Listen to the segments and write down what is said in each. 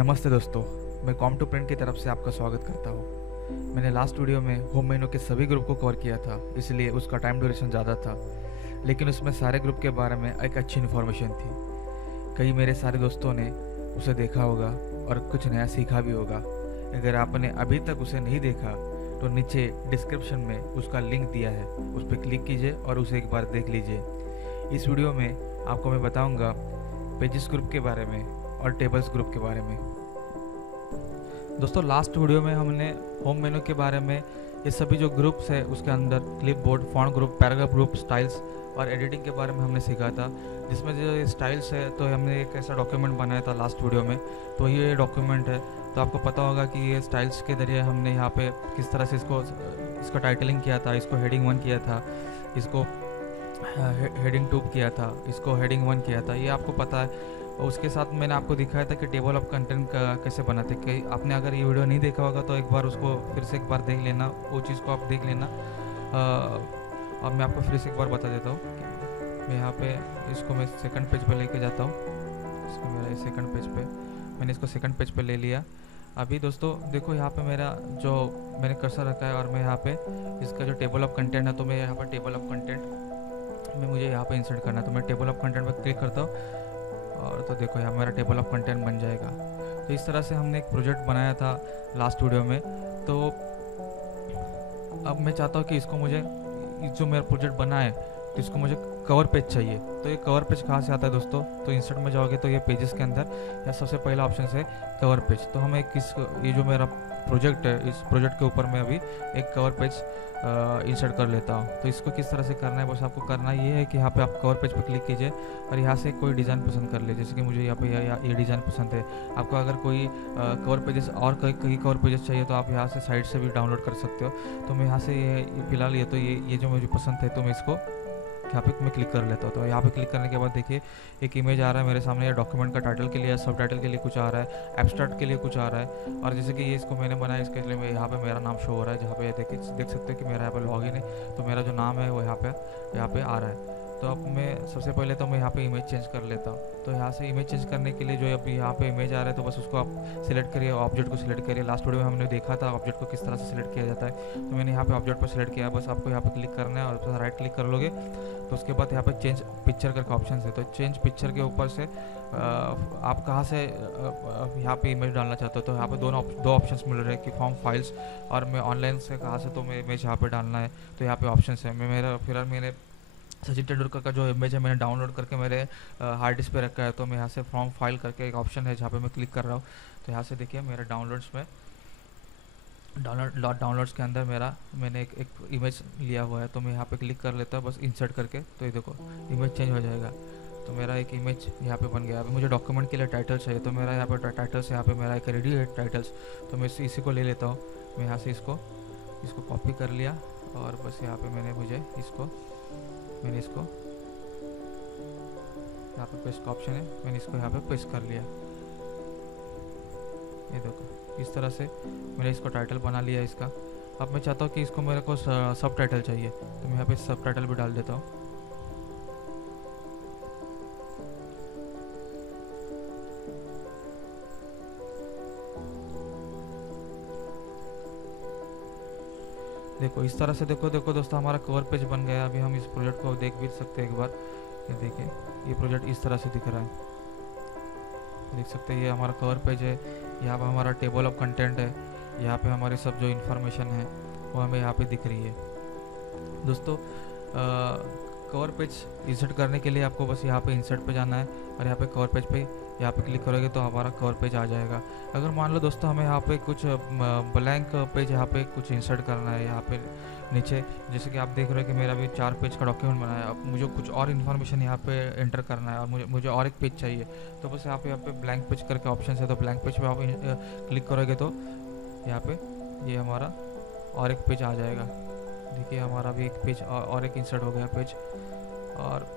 नमस्ते दोस्तों, मैं कॉम टू प्रिंट की तरफ से आपका स्वागत करता हूँ। मैंने लास्ट वीडियो में होम मेनू के सभी ग्रुप को कवर किया था, इसलिए उसका टाइम ड्यूरेशन ज़्यादा था, लेकिन उसमें सारे ग्रुप के बारे में एक अच्छी इन्फॉर्मेशन थी। कई मेरे सारे दोस्तों ने उसे देखा होगा और कुछ नया सीखा भी होगा। अगर आपने अभी तक उसे नहीं देखा तो नीचे डिस्क्रिप्शन में उसका लिंक दिया है, उस पर क्लिक कीजिए और उसे एक बार देख लीजिए। इस वीडियो में आपको मैं बताऊंगा पेजेस ग्रुप के बारे में और टेबल्स ग्रुप के बारे में। दोस्तों, लास्ट वीडियो में हमने होम मेनू के बारे में ये सभी जो ग्रुप्स है उसके अंदर clipboard, font group, paragraph group, styles और एडिटिंग के बारे में हमने सीखा था। जिसमें जो स्टाइल्स है तो हमने एक ऐसा डॉक्यूमेंट बनाया था लास्ट वीडियो में, तो ये डॉक्यूमेंट है। तो आपको पता होगा कि ये स्टाइल्स के जरिए हमने यहाँ पे किस तरह से इसका टाइटलिंग किया था, इसको हेडिंग 1 किया था, इसको हेडिंग 2 किया था, इसको हेडिंग 1 किया था, ये आपको पता है। और उसके साथ मैंने आपको दिखाया था कि टेबल ऑफ कंटेंट का कैसे बनाते। कि आपने अगर ये वीडियो नहीं देखा होगा तो एक बार उसको फिर से एक बार देख लेना, वो चीज़ को आप देख लेना। अब मैं आपको फिर से एक बार बता देता हूँ कि मैं यहाँ पे इसको मैं सेकंड पेज पे लेके जाता हूँ। इसको मेरा सेकंड पेज पे, मैंने इसको सेकंड पेज पे ले लिया। अभी दोस्तों देखो, यहाँ पे मेरा जो मैंने कर्सर रखा है और मैं यहाँ पे इसका जो टेबल ऑफ कंटेंट है, तो मैं यहाँ पर टेबल ऑफ कंटेंट में मुझे यहाँ पे इंसर्ट करना है, तो मैं टेबल ऑफ कंटेंट पर क्लिक करता हूँ और तो देखो यहाँ मेरा टेबल ऑफ कंटेंट बन जाएगा। तो इस तरह से हमने एक प्रोजेक्ट बनाया था लास्ट वीडियो में। तो अब मैं चाहता हूँ कि इसको मुझे जो मेरा प्रोजेक्ट बना है तो इसको मुझे कवर पेज चाहिए। तो ये कवर पेज कहाँ से आता है दोस्तों? तो इंसर्ट में जाओगे तो ये पेजेस के अंदर या सबसे पहला ऑप्शन है कवर पेज। तो हम एक ये जो मेरा प्रोजेक्ट है, इस प्रोजेक्ट के ऊपर मैं अभी एक कवर पेज इंसर्ट कर लेता हूँ। तो इसको किस तरह से करना है, बस आपको करना ये है कि यहाँ पे आप कवर पेज पे क्लिक कीजिए और यहाँ से कोई डिज़ाइन पसंद कर लीजिए। जैसे कि मुझे यहाँ पे ये डिज़ाइन पसंद है। आपको अगर कोई कवर पेजेस और कहीं कवर पेजेस चाहिए तो आप यहाँ से साइट से भी डाउनलोड कर सकते हो। तो मैं यहाँ से ये फिलहाल ये जो मुझे पसंद है तो मैं इसको यहाँ पे मैं क्लिक कर लेता हूँ। तो यहाँ पे क्लिक करने के बाद देखिए एक इमेज आ रहा है मेरे सामने। ये डॉक्यूमेंट का टाइटल के लिए, सब टाइटल के लिए कुछ आ रहा है, एब्स्ट्रैक्ट के लिए कुछ आ रहा है। और जैसे कि ये इसको मैंने बनाया, इसके लिए मैं यहाँ पे मेरा नाम शो हो रहा है, जहाँ पे देख सकते हो कि मेरा यहाँ पे लॉगिन है, तो मेरा जो नाम है वो यहाँ पे आ रहा है। तो अब मैं सबसे पहले तो मैं यहाँ पे इमेज चेंज कर लेता हूँ। तो यहाँ से इमेज चेंज करने के लिए जो अभी यहाँ पे इमेज आ रहा है तो बस उसको आप सिलेक्ट करिए, ऑब्जेक्ट को सिलेक्ट करिए। लास्ट वीडियो में हमने देखा था ऑब्जेक्ट को किस तरह से सिलेक्ट किया जाता है। तो मैंने यहाँ पे ऑब्जेक्ट पर सिलेक्ट किया, बस आपको यहाँ पे क्लिक करना है और राइट क्लिक कर लोगे तो उसके बाद यहाँ पे चेंज पिक्चर करके ऑप्शन है। तो चेंज पिक्चर के ऊपर से आप कहाँ से यहाँ पे इमेज डालना चाहते हो, तो यहाँ पे दो ऑप्शंस मिल रहे हैं कि फॉर्म फाइल्स और मैं ऑनलाइन से कहाँ से तो मैं इमेज यहाँ पे डालना है। तो यहाँ पे ऑप्शंस है। मैंने सचिन तेंदुलकर का जो इमेज है मैंने डाउनलोड करके मेरे हार्ड डिस्क पे रखा है। तो मैं यहाँ से फ्रॉम फाइल करके एक ऑप्शन है जहाँ पे मैं क्लिक कर रहा हूँ। तो यहाँ से देखिए मेरे डाउनलोड्स में डाउनलोड्स के अंदर मैंने एक इमेज लिया हुआ है। तो मैं यहाँ पे क्लिक कर लेता हूँ बस इंसर्ट करके, तो ये देखो इमेज चेंज हो जाएगा। तो मेरा एक इमेज यहाँ पे बन गया। अभी मुझे डॉक्यूमेंट के लिए टाइटल चाहिए, तो मेरा यहाँ पे टाइटल्स, यहाँ पे मेरा एक रेडी है टाइटल्स। तो मैं इसी को ले लेता हूँ। मैं यहाँ से इसको कॉपी कर लिया और बस यहाँ पे मैंने इसको यहाँ पे पेस्ट का ऑप्शन है, मैंने इसको यहाँ पे पेस्ट कर लिया। ये देखो इस तरह से मैंने इसको टाइटल बना लिया इसका। अब मैं चाहता हूँ कि इसको मेरे को सब टाइटल चाहिए, तो मैं यहाँ पे सब टाइटल भी डाल देता हूँ। देखो इस तरह से देखो दोस्तों हमारा कवर पेज बन गया। अभी हम इस प्रोजेक्ट को देख भी सकते हैं एक बार। ये देखिए ये प्रोजेक्ट इस तरह से दिख रहा है, देख सकते हैं। ये हमारा कवर पेज है, यहाँ पे हमारा टेबल ऑफ कंटेंट है, यहाँ पे हमारी सब जो इन्फॉर्मेशन है वो हमें यहाँ पे दिख रही है। दोस्तों कवर पेज इंसर्ट करने के लिए आपको बस यहाँ पे इंसर्ट पे जाना है और यहाँ पे कवर पेज पे यहाँ पे क्लिक करोगे तो हमारा कवर पेज आ जाएगा। अगर मान लो दोस्तों हमें यहाँ पे कुछ ब्लैंक पेज यहाँ पे कुछ इंसर्ट करना है, यहाँ पे नीचे जैसे कि आप देख रहे हो कि मेरा भी 4 पेज का डॉक्यूमेंट बनाया है। अब मुझे कुछ और इन्फॉर्मेशन यहाँ पे एंटर करना है और मुझे और एक पेज चाहिए। तो बस यहाँ पे ब्लैंक पेज करके ऑप्शन है, तो ब्लैंक पेज पे आप क्लिक करोगे तो यहाँ पे ये हमारा और एक पेज आ जाएगा। देखिए हमारा भी एक पेज और एक इंसर्ट हो गया पेज। और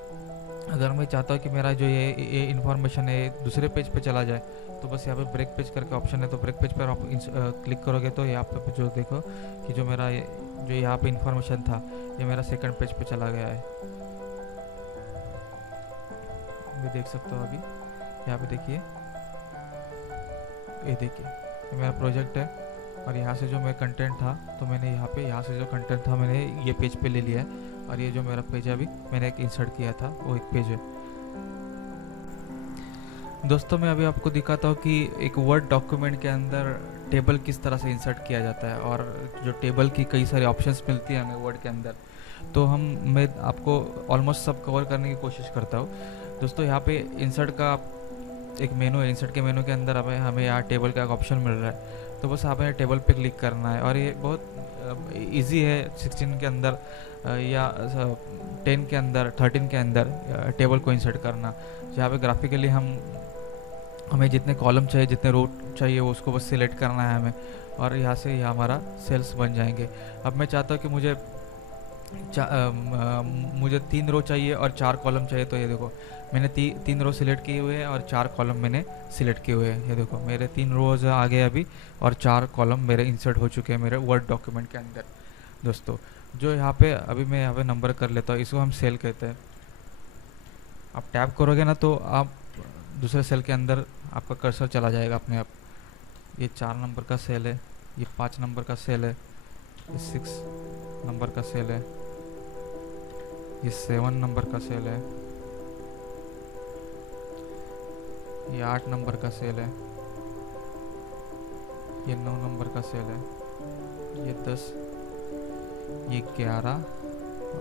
अगर मैं चाहता हूँ कि मेरा जो ये इन्फॉर्मेशन है दूसरे पेज पे चला जाए तो बस यहाँ पे ब्रेक पेज करके ऑप्शन है। तो ब्रेक पेज पर आप क्लिक करोगे तो यहाँ पे जो देखो कि जो मेरा जो यहाँ पे इन्फॉर्मेशन था ये मेरा सेकंड पेज पे चला गया है। अभी देख सकते हो, अभी यहाँ पे देखिए ये देखिए, ये मेरा प्रोजेक्ट है और यहाँ से जो मेरा कंटेंट था तो मैंने यहाँ से जो कंटेंट था मैंने ये पेज पे ले लिया है, और ये जो मेरा पेज है अभी मैंने एक इंसर्ट किया था वो एक पेज है। दोस्तों मैं अभी आपको दिखाता हूँ कि एक वर्ड डॉक्यूमेंट के अंदर टेबल किस तरह से इंसर्ट किया जाता है, और जो टेबल की कई सारी ऑप्शंस मिलती हैं हमें वर्ड के अंदर, तो मैं आपको ऑलमोस्ट सब कवर करने की कोशिश करता हूँ। दोस्तों यहाँ पे इंसर्ट का एक मेनू है, इंसर्ट के मेनू के अंदर हमें यहाँ टेबल का एक ऑप्शन मिल रहा है, तो बस हमें टेबल पे क्लिक करना है, और ये बहुत इजी है 16 के अंदर या 10 के अंदर 13 के अंदर टेबल को इंसर्ट करना। जहाँ पे ग्राफिकली हमें जितने कॉलम चाहिए जितने रो चाहिए वो उसको बस सिलेक्ट करना है हमें, और यहाँ से यह हमारा सेल्स बन जाएंगे। अब मैं चाहता हूँ कि मुझे 3 रो चाहिए और 4 कॉलम चाहिए, तो ये देखो मैंने 3 रो सिलेक्ट किए हुए हैं और 4 कॉलम मैंने सिलेक्ट किए हुए हैं। ये देखो मेरे 3 रोज आ गए अभी, और 4 कॉलम मेरे इंसर्ट हो चुके हैं मेरे वर्ड डॉक्यूमेंट के अंदर। दोस्तों जो यहाँ पे अभी मैं यहाँ पे नंबर कर लेता हूँ, इसको हम सेल कहते हैं। आप टैप करोगे ना तो आप दूसरे सेल के अंदर आपका कर्सर चला जाएगा अपने आप। ये 4 नंबर का सेल है, ये 5 नंबर का सेल है, ये 6 नंबर का सेल है, ये 7 नंबर का सेल है, ये 8 नंबर का सेल है, ये 9 नंबर का सेल है, ये 10, ये 11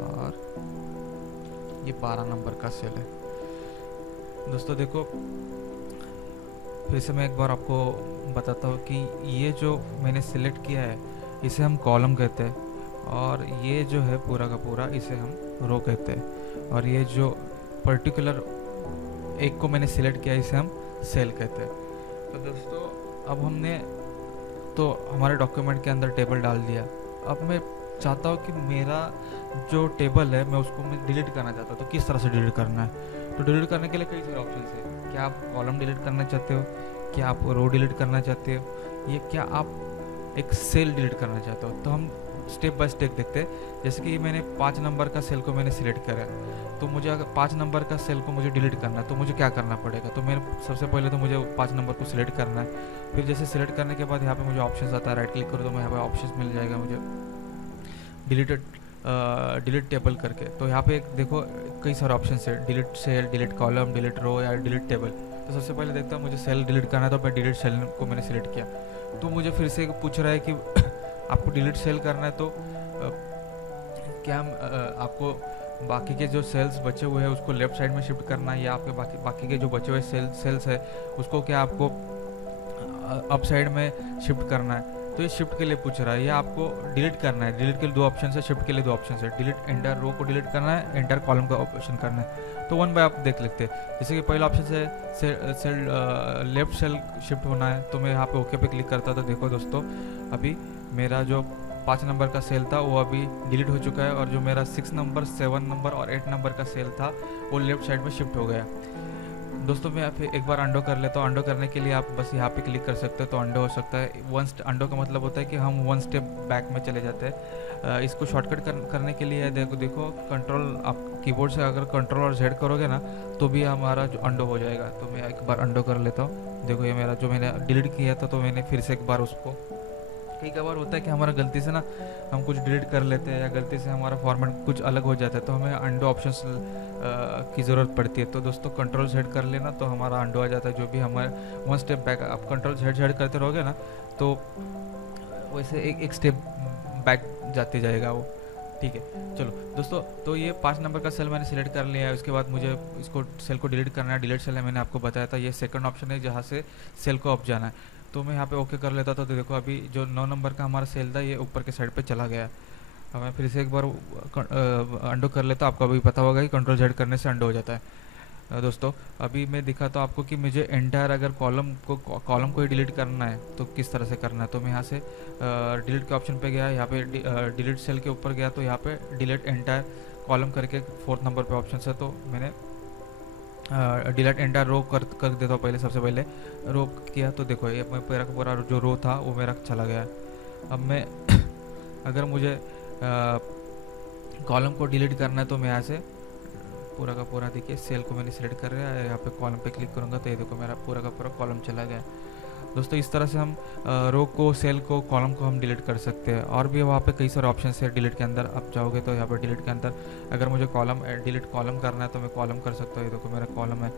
और ये 12 नंबर का सेल है। दोस्तों देखो फिर से मैं एक बार आपको बताता हूँ कि ये जो मैंने सिलेक्ट किया है इसे हम कॉलम कहते हैं, और ये जो है पूरा का पूरा इसे हम रो कहते हैं, और ये जो पर्टिकुलर एक को मैंने सिलेक्ट किया इसे हम सेल कहते हैं। तो दोस्तों अब हमने तो हमारे डॉक्यूमेंट के अंदर टेबल डाल दिया। अब मैं चाहता हूँ कि मेरा जो टेबल है मैं उसको डिलीट करना चाहता हूँ, तो किस तरह से डिलीट करना है? तो डिलीट करने के लिए कई सारे ऑप्शन है। क्या आप कॉलम डिलीट करना चाहते हो, क्या आप रो डिलीट करना चाहते हो, ये क्या आप एक सेल डिलीट करना चाहते हो? तो हम स्टेप बाय स्टेप देखते हैं। जैसे कि मैंने 5 नंबर का सेल को मैंने सिलेक्ट करा, तो मुझे अगर 5 नंबर का सेल को मुझे डिलीट करना है तो मुझे क्या करना पड़ेगा? तो मेरे सबसे पहले तो मुझे 5 नंबर को सिलेक्ट करना है। फिर जैसे सिलेक्ट करने के बाद यहाँ पे मुझे ऑप्शन आता है, राइट क्लिक करो तो मैं यहाँ पे ऑप्शन मिल जाएगा मुझे डिलीट टेबल करके। तो यहाँ पे देखो कई सारे ऑप्शन है, delete cell, delete column, delete row या डिलीट टेबल। तो सबसे पहले देखता हूँ मुझे सेल डिलीट करना है, तो मैं डिलीट सेल को मैंने सिलेक्ट किया। तो मुझे फिर से पूछ रहा है कि आपको डिलीट सेल करना है, तो क्या आपको बाकी के जो सेल्स बचे हुए हैं उसको लेफ्ट साइड में शिफ्ट करना है, या आपके बाकी के जो बचे हुए सेल्स है उसको क्या आपको अप साइड में शिफ्ट करना है? तो ये शिफ्ट के लिए पूछ रहा है, या आपको डिलीट करना है। डिलीट के लिए 2 ऑप्शन है, शिफ्ट के लिए 2 ऑप्शन है। डिलीट एंटायर रो को डिलीट करना है, एंटायर कॉलम का ऑप्शन करना है। तो 1 बाय आप देख लेते हैं। जैसे कि पहला ऑप्शन है सेल लेफ्ट सेल शिफ्ट होना है, तो मैं यहाँ पे ओके पे क्लिक करता था। देखो दोस्तों अभी मेरा जो 5 नंबर का सेल था वो अभी डिलीट हो चुका है, और जो मेरा 6 नंबर 7 नंबर और 8 नंबर का सेल था वो लेफ्ट साइड में शिफ्ट हो गया। दोस्तों मैं फिर एक बार अंडो कर लेता हूँ। अंडो करने के लिए आप बस यहाँ पे क्लिक कर सकते हो तो अंडो हो सकता है। अंडो का मतलब होता है कि हम 1 स्टेप बैक में चले जाते हैं। इसको शॉर्टकट करने के लिए देखो कंट्रोल, आप कीबोर्ड से अगर कंट्रोल और जेड करोगे ना तो भी हमारा जो अंडो हो जाएगा। तो मैं एक बार अंडो कर लेता हूँ। देखो ये मेरा जो मैंने डिलीट किया था, तो मैंने फिर से एक बार उसको, कई बार होता है कि हमारा गलती से ना हम कुछ डिलीट कर लेते हैं या गलती से हमारा फॉर्मेट कुछ अलग हो जाता है, तो हमें अंडो ऑप्शंस की ज़रूरत पड़ती है। तो दोस्तों कंट्रोल सेट कर लेना तो हमारा अंडो आ जाता है। जो भी हमारे 1 स्टेप बैक आप कंट्रोल सेट करते रहोगे ना तो वैसे एक स्टेप बैक जाते जाएगा वो। ठीक है, चलो दोस्तों, तो ये 5 नंबर का सेल मैंने सिलेक्ट कर लिया है। उसके बाद मुझे इसको सेल को डिलीट करना है। डिलीट सेल है, मैंने आपको बताया था, ये सेकंड ऑप्शन है जहाँ से सेल को अप जाना है। तो मैं यहाँ पे ओके कर लेता था। तो देखो अभी जो 9 नंबर का हमारा सेल था ये ऊपर के साइड पे चला गया। अब मैं फिर से एक बार अंडो कर लेता। आपको अभी पता होगा कि कंट्रोल जेड करने से अंडो हो जाता है। दोस्तों अभी मैं दिखाता हूँ आपको कि मुझे एंटायर अगर कॉलम को ही डिलीट करना है तो किस तरह से करना है। तो मैं यहाँ से डिलीट के ऑप्शन पे गया, यहाँ पे डिलीट सेल के ऊपर गया, तो यहाँ पे डिलीट एंटायर कॉलम करके 4th नंबर पे ऑप्शन है। तो मैंने डिलीट एंटायर रो कर देता हूँ। पहले सबसे पहले रो किया तो देखो ये पूरा जो रो था वो मेरा चला गया। अब मैं अगर मुझे कॉलम को डिलीट करना है तो मैं यहाँ से पूरा का पूरा, देखिए सेल को मैंने सिलेक्ट कर रहा है, यहाँ पे कॉलम पे क्लिक करूँगा तो ये देखो मेरा पूरा का पूरा कॉलम चला गया। दोस्तों इस तरह से हम रो को, सेल को, कॉलम को हम डिलीट कर सकते हैं। और भी वहाँ पे कई सारे ऑप्शन है डिलीट के अंदर। आप जाओगे तो यहाँ पर डिलीट के अंदर अगर मुझे कॉलम डिलीट कॉलम करना है तो मैं कॉलम कर सकता हूँ। ये देखो मेरा कॉलम है।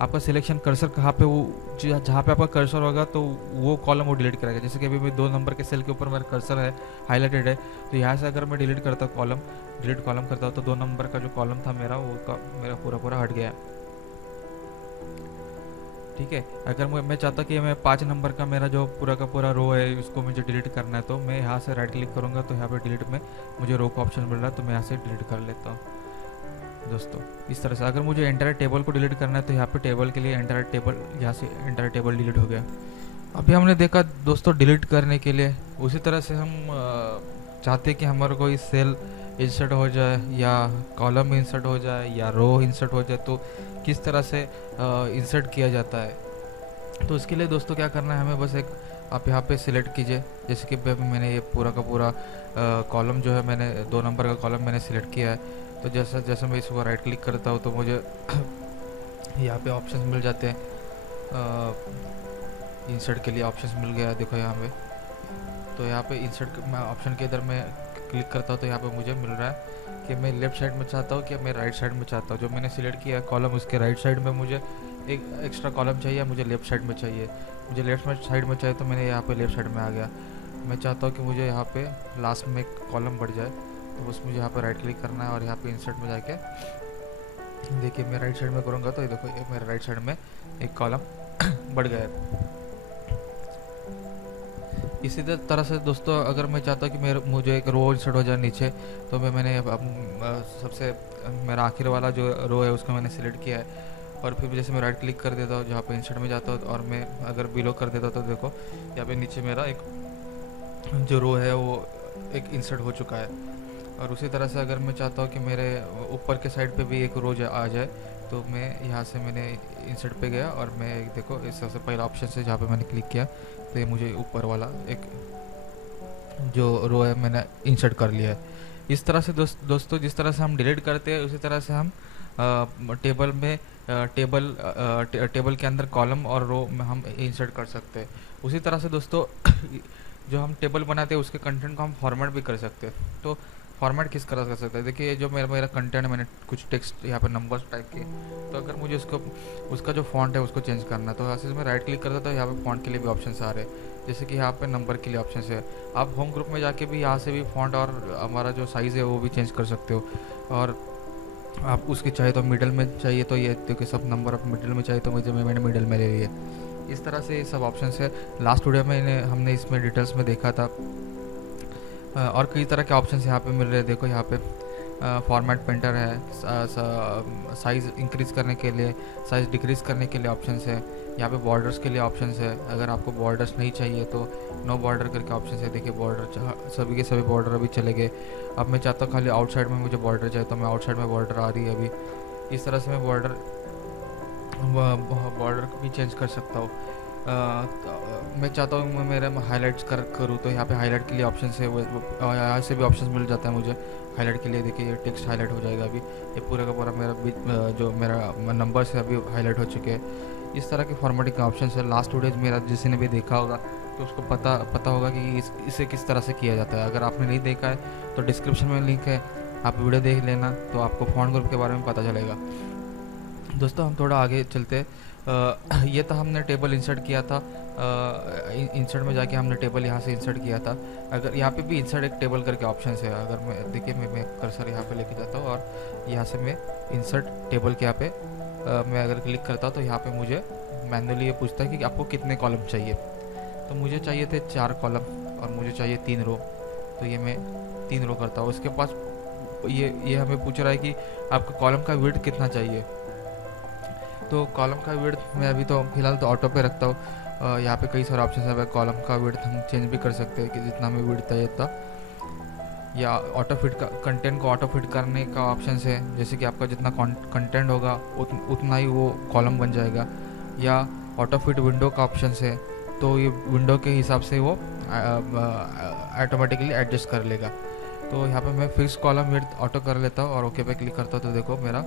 आपका सिलेक्शन कर्सर कहाँ पे, वो जहाँ पे आपका कर्सर होगा तो वो कॉलम वो डिलीट करेगा। जैसे कि अभी मैं 2 नंबर के सेल के ऊपर मेरा कर्सर है, हाईलाइटेड है, तो यहाँ से अगर मैं डिलीट करता हूँ कॉलम, डिलीट कॉलम करता हूँ तो 2 नंबर का जो कॉलम था मेरा वो मेरा पूरा हट गया। ठीक है। अगर मैं चाहता कि मैं 5 नंबर का मेरा जो पूरा का पूरा रो है उसको मुझे डिलीट करना है तो मैं यहाँ से राइट क्लिक करूँगा तो यहाँ पे डिलीट में मुझे रो का ऑप्शन मिल रहा है, तो मैं यहाँ से डिलीट कर लेता हूँ। दोस्तों इस तरह से अगर मुझे एंटायर टेबल को डिलीट करना है तो यहाँ पे टेबल के लिए एंटायर टेबल, यहाँ से एंटायर टेबल डिलीट हो गया। अभी हमने देखा दोस्तों डिलीट करने के लिए। उसी तरह से हम चाहते हैं कि हमारे कोई सेल इंसर्ट हो जाए या कॉलम इंसर्ट हो जाए या रो इंसर्ट हो जाए तो किस तरह से इंसर्ट किया जाता है। तो उसके लिए दोस्तों क्या करना है, हमें बस एक आप यहाँ पे सिलेक्ट कीजिए। जैसे कि अभी मैंने ये पूरा का पूरा कॉलम जो है, मैंने 2 नंबर का कॉलम मैंने सिलेक्ट किया है। तो जैसा जैसे मैं इसको राइट क्लिक करता हूँ तो मुझे यहाँ पे ऑप्शंस मिल जाते हैं। इंसर्ट के लिए ऑप्शंस मिल गया, देखो यहाँ पे। तो यहाँ पे इंसर्ट ऑप्शन के इधर मैं क्लिक करता हूँ तो यहाँ पे मुझे मिल रहा है कि मैं लेफ्ट साइड में चाहता हूँ कि मैं राइट साइड में चाहता हूँ। जो मैंने सिलेक्ट किया है कॉलम, उसके राइट साइड में मुझे एक एक्स्ट्रा कॉलम चाहिए, मुझे लेफ्ट साइड में चाहिए। मुझे लेफ्ट साइड में चाहिए तो मैंने यहाँ पे लेफ्ट साइड में आ गया। मैं चाहता हूँ कि मुझे यहाँ पे लास्ट में एक कॉलम बढ़ जाए तो बस मुझे यहाँ पे राइट क्लिक करना है और यहाँ पे इंसर्ट में जाके देखिए मैं राइट साइड में करूँगा तो ये देखो मेरे राइट साइड में एक कॉलम बढ़ गया। इसी तरह से दोस्तों अगर मैं चाहता हूँ कि मुझे एक रो इंसर्ट हो जाए नीचे, तो मैंने सबसे मेरा आखिर वाला जो रो है उसको मैंने सिलेक्ट किया है और फिर जैसे मैं राइट क्लिक कर देता हूँ जहाँ पे इंसर्ट में जाता हूँ और मैं अगर बिलो कर देता हूँ तो देखो यहाँ पे नीचे मेरा एक जो रो है वो एक इंसर्ट हो चुका है। और उसी तरह से अगर मैं चाहता हूँ कि मेरे ऊपर के साइड पे भी एक रो आ जाए तो मैं यहाँ से मैंने इंसर्ट पे गया और मैं देखो इस सबसे पहला ऑप्शन से जहाँ पे मैंने क्लिक किया तो ये मुझे ऊपर वाला एक जो रो है मैंने इंसर्ट कर लिया है। इस तरह से दोस्तों जिस तरह से हम डिलीट करते हैं उसी तरह से हम टेबल में टेबल के अंदर कॉलम और रो में हम इंसर्ट कर सकते हैं। उसी तरह से दोस्तों जो हम टेबल बनाते हैं उसके कंटेंट को हम फॉर्मेट भी कर सकते हैं। तो फॉर्मेट किस तरह कर सकते हैं, देखिए जो मेरा कंटेंट है, मैंने कुछ टेक्स्ट यहाँ पर नंबर्स टाइप किए, तो अगर मुझे उसका जो फॉन्ट है उसको चेंज करना है तो यहाँ से मैं राइट क्लिक करता तो यहाँ पे फॉन्ट के लिए भी ऑप्शन आ रहे हैं। जैसे कि यहाँ पे नंबर के लिए ऑप्शन है। आप होम ग्रुप में जाके भी यहाँ से भी फॉन्ट और हमारा जो साइज़ है वो भी चेंज कर सकते हो। और आप उसके चाहे तो मिडल में चाहिए तो ये क्योंकि सब नंबर आप मिडल में चाहिए तो मैंने मिडल में ले लिए। इस तरह से सब ऑप्शन है। लास्ट वीडियो में हमने इसमें डिटेल्स में देखा था। और कई तरह के ऑप्शन यहाँ पे मिल रहे हैं। देखो यहाँ पे फॉर्मेट पेंटर है, साइज़ इंक्रीज़ करने के लिए, साइज़ डिक्रीज़ करने के लिए ऑप्शन है। यहाँ पे बॉर्डर्स के लिए ऑप्शन है। अगर आपको बॉर्डर्स नहीं चाहिए तो नो बॉर्डर करके ऑप्शन है। देखिए बॉर्डर सभी के सभी बॉर्डर अभी चले गए। अब मैं चाहता हूँ खाली आउटसाइड में मुझे बॉर्डर चाहिए तो मैं आउटसाइड में बॉर्डर आ रही है अभी। इस तरह से मैं बॉर्डर भी चेंज कर सकता हूँ। मैं चाहता हूँ मैं मेरे हाईलाइट्स करूँ तो यहाँ पे हाईलाइट के लिए ऑप्शन है। वो यहाँ से भी ऑप्शन मिल जाता है मुझे हाईलाइट के लिए। देखिए ये टेक्स्ट हाईलाइट हो जाएगा अभी। ये पूरा का पूरा मेरा जो मेरा नंबर्स है अभी हाईलाइट हो चुके हैं। इस तरह के फॉर्मेटिंग का ऑप्शन है। लास्ट वीडियो मेरा जिसने ने भी देखा होगा तो उसको पता होगा कि इसे किस तरह से किया जाता है। अगर आपने नहीं देखा है तो डिस्क्रिप्शन में लिंक है, आप वीडियो देख लेना तो आपको फॉन्ट ग्रुप के बारे में पता चलेगा। दोस्तों हम थोड़ा आगे चलते। ये तो हमने टेबल इंसर्ट किया था। इंसर्ट में जाके हमने टेबल यहाँ से इंसर्ट किया था। अगर यहाँ पे भी इंसर्ट एक टेबल करके ऑप्शन है। अगर मैं देखिए मैं कर्सर यहाँ पे लेके जाता हूँ और यहाँ से मैं इंसर्ट टेबल के यहाँ पे मैं अगर क्लिक करता हूँ तो यहाँ पे मुझे मैन्युअली ये पूछता है कि आपको कितने कॉलम चाहिए। तो मुझे चाहिए थे 4 कॉलम और मुझे चाहिए 3 रो, तो ये मैं 3 रो करता हूँ। उसके पास ये हमें पूछ रहा है कि आपका कॉलम का विड्थ कितना चाहिए। तो कॉलम का विड्थ मैं अभी तो फिलहाल तो ऑटो पे रखता हूँ। यहाँ पे कई सारे ऑप्शन है। कॉलम का विड्थ हम चेंज भी कर सकते हैं कि जितना हमें विड्थ चाहिए था, या ऑटो फिट का कंटेंट को ऑटो फिट करने का ऑप्शन है। जैसे कि आपका जितना कंटेंट होगा उतना ही वो कॉलम बन जाएगा। या ऑटो फिट विंडो का ऑप्शन है, तो ये विंडो के हिसाब से वो ऑटोमेटिकली एडजस्ट कर लेगा। तो यहाँ पे मैं फिक्स कॉलम विड्थ ऑटो कर लेता हूँ और ओके पे क्लिक करता हूँ तो देखो मेरा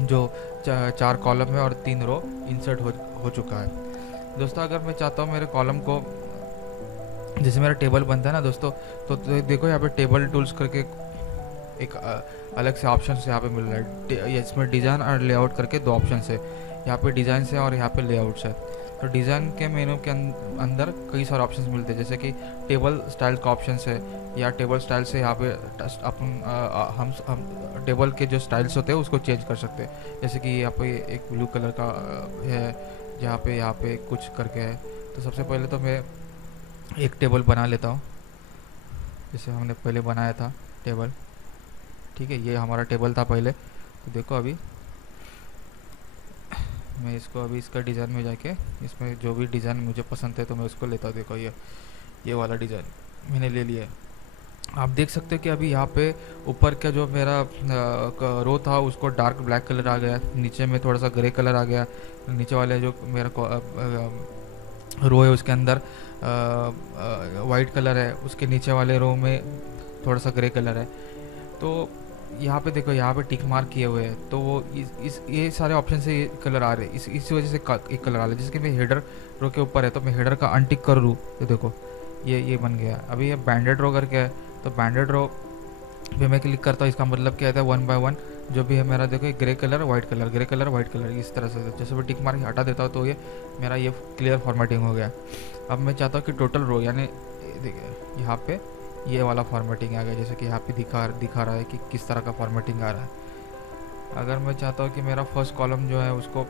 जो 4 कॉलम है और 3 रो इंसर्ट हो चुका है। दोस्तों अगर मैं चाहता हूँ मेरे कॉलम को, जैसे मेरा टेबल बनता है ना दोस्तों, तो देखो यहाँ पे टेबल टूल्स करके एक अलग से ऑप्शन यहाँ पे मिल रहा है। इसमें डिज़ाइन और लेआउट करके दो ऑप्शन है, यहाँ पे डिज़ाइन है और यहाँ पे लेआउट्स है। तो डिज़ाइन के मेनू के अंदर कई सारे ऑप्शंस मिलते हैं, जैसे कि टेबल स्टाइल का ऑप्शन है, या टेबल स्टाइल से यहाँ पे अपन हम टेबल के जो स्टाइल्स होते हैं उसको चेंज कर सकते हैं। जैसे कि यहाँ पे एक ब्लू कलर का है, यहाँ पे कुछ करके है। तो सबसे पहले तो मैं एक टेबल बना लेता हूँ, जैसे हमने पहले बनाया था टेबल। ठीक है, ये हमारा टेबल था पहले। तो देखो अभी मैं इसको अभी इसका डिज़ाइन में जाके इसमें जो भी डिज़ाइन मुझे पसंद है तो मैं उसको लेता हूँ। देखो ये वाला डिज़ाइन मैंने ले लिया है। आप देख सकते हो कि अभी यहाँ पे ऊपर का जो मेरा रो था उसको डार्क ब्लैक कलर आ गया, नीचे में थोड़ा सा ग्रे कलर आ गया, नीचे वाले जो मेरा रो है उसके अंदर वाइट कलर है, उसके नीचे वाले रो में थोड़ा सा ग्रे कलर है। तो यहाँ पे देखो, यहाँ पे टिक मार्क किए हुए हैं, तो वो इस ये सारे ऑप्शन से ये कलर आ रहे हैं, इसी वजह से एक कलर आ रहा है। जैसे कि मैं हेडर रो के ऊपर है तो मैं हेडर का अनटिक कर लूँ तो देखो ये बन गया। अभी ये बैंडेड रो करके है, तो बैंडेड रो पे मैं क्लिक करता हूँ, इसका मतलब क्या है, 1 बाय 1 जो भी है मेरा, देखो grey colour white colour, grey colour white colour, इस तरह से। जैसे मैं टिक मार्क हटा देता हूँ तो ये मेरा ये क्लियर फॉर्मेटिंग हो गया। अब मैं चाहता हूँ कि टोटल रो, यानी देखिए यहाँ पे ये वाला फॉर्मेटिंग आ गया, जैसे कि यहाँ पे दिखा रहा है कि किस तरह का फॉर्मेटिंग आ रहा है। अगर मैं चाहता हूँ कि मेरा फर्स्ट कॉलम जो है उसको